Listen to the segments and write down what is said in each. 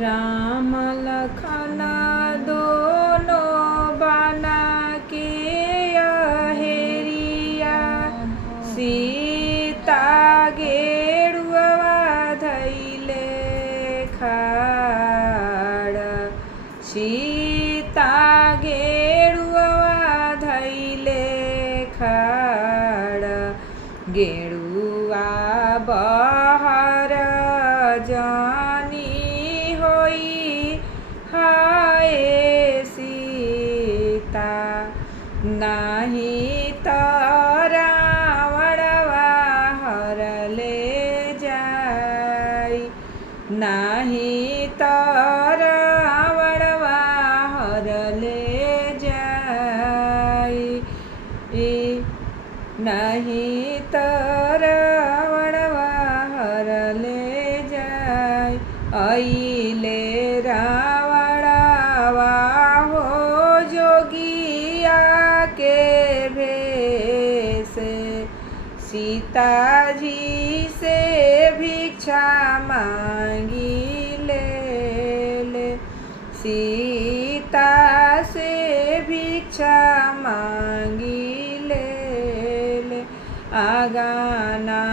राम लखन दोनों बना के अहेरिया, सीता गेरुआ धैले खाड़। सीता गेरुआ धैले खाड़, गेरुआ बहर जानी होई हाय सीता, नाही त रावणवा हरले जाई, नाही त रावणवा हरले जाई, नहीं त रावणवा हरले जाई। अइले रावणवा हो जोगिया के भेष, सीता जी से भिक्षा मांगी ले, सीता से भिक्षा मांगी ले। आगाना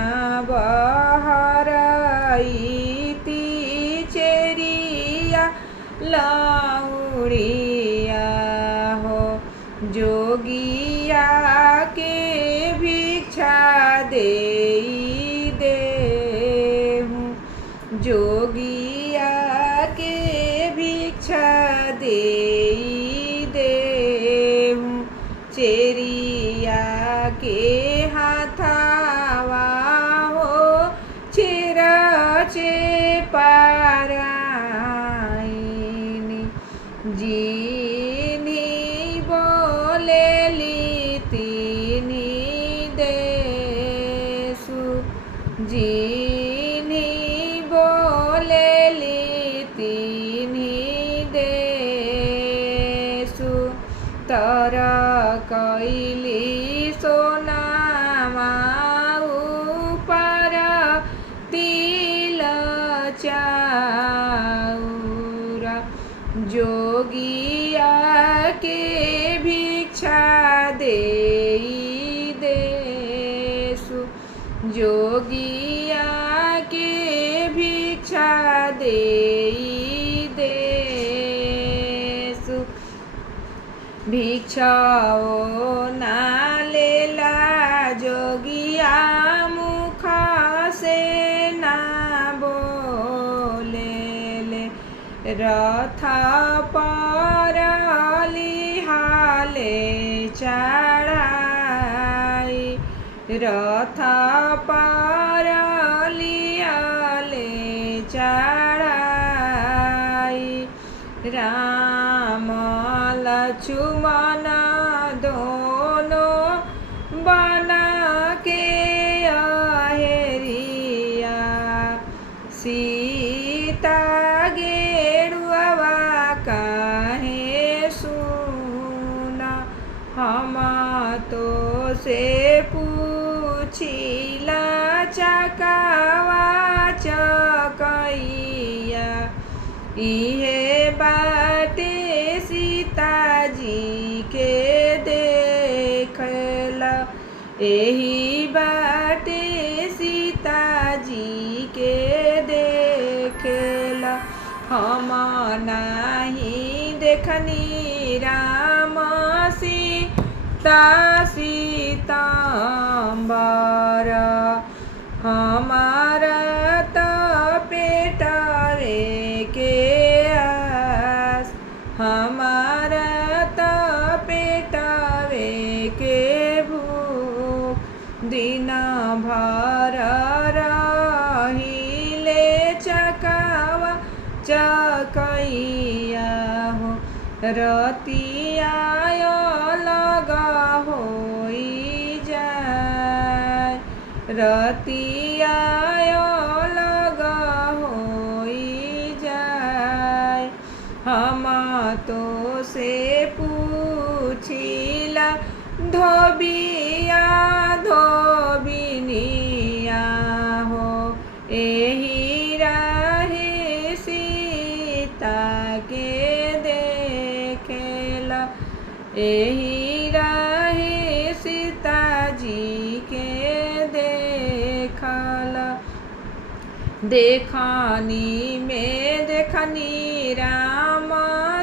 बहरईती चेरिया लाउड़िया हो, जोगिया के भिक्षा देई देहूँ, जोगिया के भिक्षा देई देहूँ। चेरिया के हाथावा हो चिरचे पारायनी, जीनी बोलेली तीनी देसु, जीनी बोलेली तीनी देसु। तर कैली सोनामा ऊपर तिल चाउर, जोगिया के भिक्षा देई देसु, जोगिया के भिक्षा देई देसु। भिक्षाओ ना लेला जोगिया, मुख से ना बोले, रथ पर लिहाले चढ़ाई, रथ पर लिहाले चढ़ाई। राम लक्ष्मण दोनों बना के अहेरिया, सीता गेरुआ काहे सुना, हम तो से पूछिला चकावा चकैया, इहे बाटे सीता जी के देखला, एही बाटे सीता जी के देखला। हम नाही देखनी राम सीता सीतांबर, हमारा त पेट रे के आस, हमारा त पेटवे के भूख, दिन भर रहिले चकावा चकैया हो, रतिया अलग होई जाए, रतिया अलग होई जाए। हम तो से पूछिला धोबिया धोबिनिया हो, एही राहे सी एही रहे सीता जी के देखनी में देखनी राम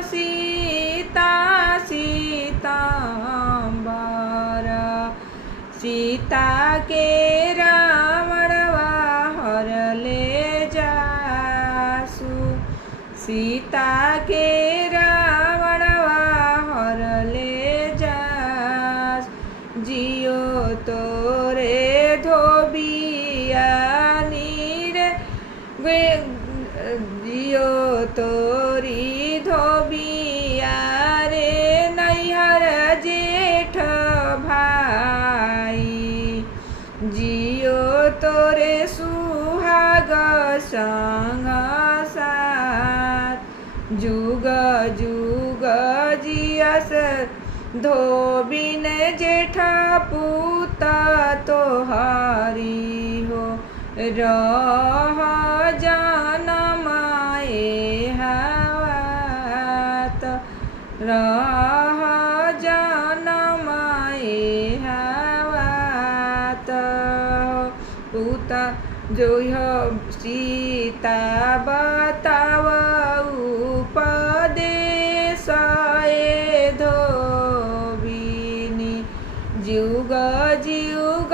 सीता सीतांबर सीता के रावणवा हर ले जासु सीता के रावणवा हर ले जास जियो तोरे धोबिया जियो तोरी धोबिया रे नैहर जेठ भाई जियो तोरे सुहाग संग साथ जुग जुग जियस धोबिन जेठ पूत तोहारी हो रह जनमाए हवात रह जनमाए हवात पूत जो सीता बताव उपदेश धोबिनी जुग जुग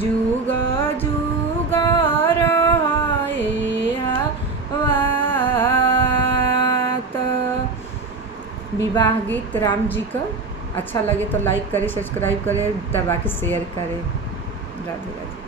जुग जुग रहे हवात। विवाह गीत राम जी का अच्छा लगे तो लाइक करें, सब्सक्राइब करें, दबा के शेयर करें। राधे राधे।